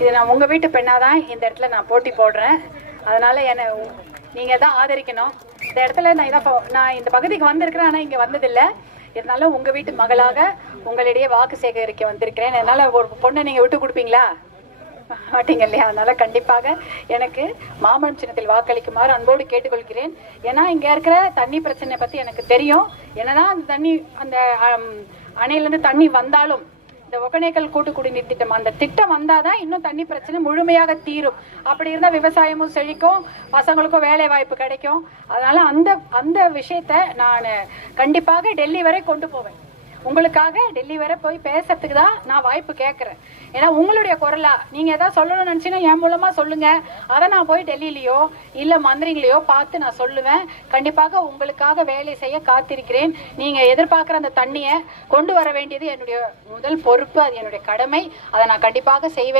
இது நான் உங்கள் வீட்டு பெண்ணாக தான் இந்த இடத்துல நான் போட்டி போடுறேன். அதனால் என்னை நீங்கள் தான் ஆதரிக்கணும். இந்த இடத்துல நான் இந்த பகுதிக்கு வந்திருக்கிறேன், ஆனால் இங்கே வந்ததில்லை. இருந்தாலும் உங்கள் வீட்டு மகளாக உங்களிடையே வாக்கு சேகரிக்க வந்திருக்கிறேன். அதனால் ஒரு பொண்ணை நீங்கள் விட்டு கொடுப்பீங்களா? மாட்டீங்க இல்லையா? அதனால கண்டிப்பாக எனக்கு மாம்பழம் சின்னத்தில் வாக்களிக்குமாறு அன்போடு கேட்டுக்கொள்கிறேன். ஏன்னா இங்கே இருக்கிற தண்ணி பிரச்சனை பற்றி எனக்கு தெரியும். என்னதான் அந்த தண்ணி அந்த அணையிலேருந்து தண்ணி வந்தாலும் இந்த ஒகேனக்கல் கூட்டு குடிநீர் திட்டம் அந்த திட்டம் வந்தாதான் இன்னும் தண்ணி பிரச்சனை முழுமையாக தீரும். அப்படி இருந்தால் விவசாயமும் செழிக்கும், பசங்களுக்கும் வேலை வாய்ப்பு கிடைக்கும். அதனால அந்த விஷயத்த நான் கண்டிப்பாக டெல்லி வரை கொண்டு போவேன். உங்களுக்காக டெல்லி வரை போய் பேசுறதுக்கு தான் நான் வாய்ப்பு கேட்குறேன். ஏன்னா உங்களுடைய குரலா நீங்கள் எதாவது சொல்லணும்னு நினச்சின்னா என் மூலமாக சொல்லுங்கள். அதை நான் போய் டெல்லியிலையோ இல்லை மந்திரிகளையோ பார்த்து நான் சொல்லுவேன். கண்டிப்பாக உங்களுக்காக வேலை செய்ய காத்திருக்கிறேன். நீங்கள் எதிர்பார்க்குற அந்த தண்ணியை கொண்டு வர வேண்டியது என்னுடைய முதல் பொறுப்பு, அது என்னுடைய கடமை. அதை நான் கண்டிப்பாக செய்வேன்.